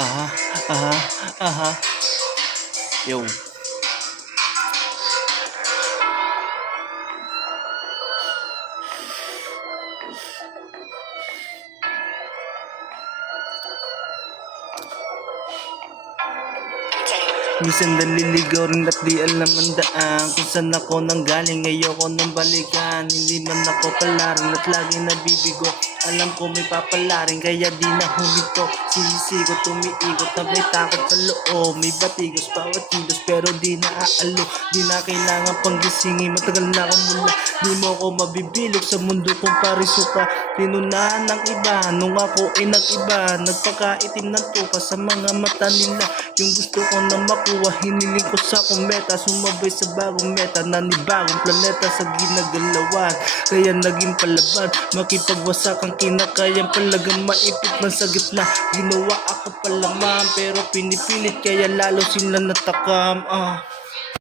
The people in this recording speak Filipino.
Aha, aha, aha. Yo. Minsan naliligaw rin at di alam ang daan kung saan ako nanggaling, ayoko nang balikan. Hindi man ako palarin at lagi nabibigo. Alam ko may papalarin kaya di na huminto. Sinisigot, tumiikot na may takot sa loob. May batigos, bawat kilos pero di na aalo. Di na kailangan pang gisingin, matagal na ako mula. Di mo ako mabibilog sa mundo kong parisuka. Tinunahan ng iba nung ako ay nag-iba. Nagpakaitim ng tuka sa mga mata nila. Yung gusto ko na makuha, hiniling ko sa kometa. Sumabay sa bagong meta, nanibagong planeta sa ginagalawan. Kaya naging palaban, makipagwasak ang kinakayang palagang maipit man sa gitna. Ginawa ako palaman pero pinipilit kaya lalo sila natakam.